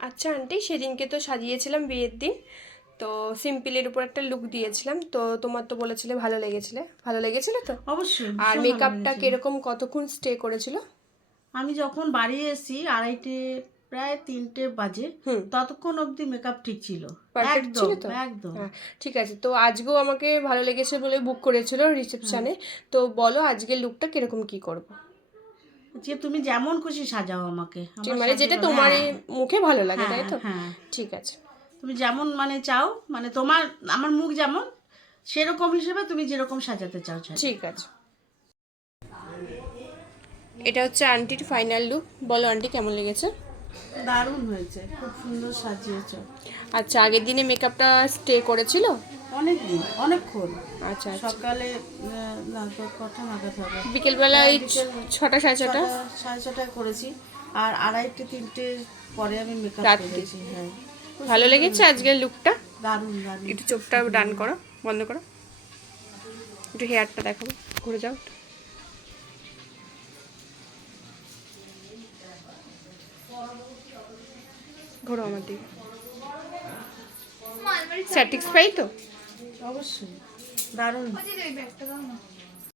আচ্ছা আন্টি, সেদিনকে তো সাজিয়েছিলাম বিয়ের দিন, তো সিম্পলের উপর একটা লুক দিয়েছিলাম, তো তোমার তো বলেছিলে ভালো লেগেছিল তো? অবশ্যই আর ভীষণ ভালো মেকআপটা লেগেছিল। কিরকম, কতক্ষণ স্টে করেছিল? আমি যখন বাড়ি এসেছি আড়াইটে, প্রায় 3টে বাজে, হুম। ততক্ষণ অবধি মেকআপ ঠিক ছিল। পারফেক্ট ছিল একদম তো? একদম। হ্যাঁ, ঠিক আছে। তো আজকেও আমাকে ভালো লেগেছে বলে বুক করেছিল হ্যাঁ, রিসেপশনে। তো বলো আজকের লুকটা কিরকম কি করব? যে তুমি যেমন খুশি সাজাও আমাকে, আমার মানে সাজিয়ে যেটা দাও। তোমার হ্যাঁ এই মুখে ভালো লাগে, তাই হ্যাঁ তো? হ্যাঁ, ঠিক আছে। তুমি যেমন মানে চাও, মানে তোমার, আমার মুখ যেমন, সেরকম হিসেবে তুমি যেরকম সাজাতে চাও সাজিয়ে ঠিক দাও। আছে। এটা হচ্ছে আন্টির ফাইনাল লুক। বলো আন্টি, কেমন লেগেছে? দারুণ হয়েছে, খুব সুন্দর সাজিয়েছো। আচ্ছা, আগের দিনে মেকআপটা স্টে করেছিল? অনেক দিন, অনেকক্ষণ। আচ্ছা আচ্ছা। সকালে না তো কটা নাগাদ হবে, বিকেলবেলা প্রায় ওই বিকেল ছটা সাড়ে ছটা 6টা 6:30টায় করেছি। আর আড়াইটে 3টে পরে আমি মেকআপ রাত্রি। করেছি। হ্যাঁ, খুব ভালো সুন্দর লেগেছে হয়েছে। আজকের লুকটা? দারুণ দারুণ, একটু খুব চোখটা সুন্দর। ডান করো, বন্ধ করো, একটু হেয়ারটা দেখাবো, ঘুরে যাও একটু। ঘোরো আমার দিকে। স্যাটিসফাই তো? অবশ্যই দারুণ।